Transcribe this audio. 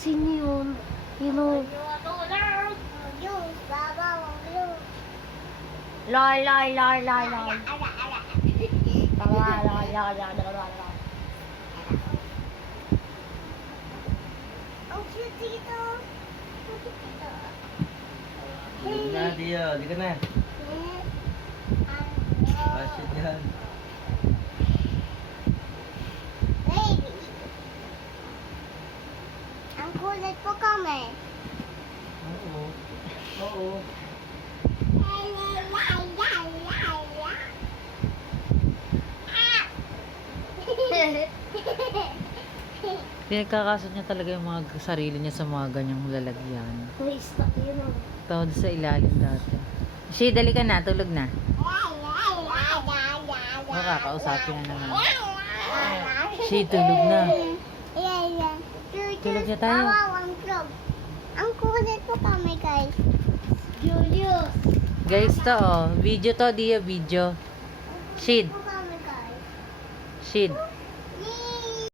kasi niya yun. You know. Lay, lay, lay, lay, lay. Ang cute dito. Di na, Dio. Di ka na. Pasyon yan. Baby. Ang kulit po kami. Oo. Oo. Pinagkakasot niya talaga yung mga sarili niya sa mga ganyang lalagyan. May stock yun oh. Tawad sa ilalim dati. Shay, dali ka na. Tulog na. Kakausapin na naman. Shay, tulog na. Tulog na tayo. Ang kulit po kami, guys. Julius. Guys, to oh. Video to, Dia. Video. Shid. Po kami, guys. Shid.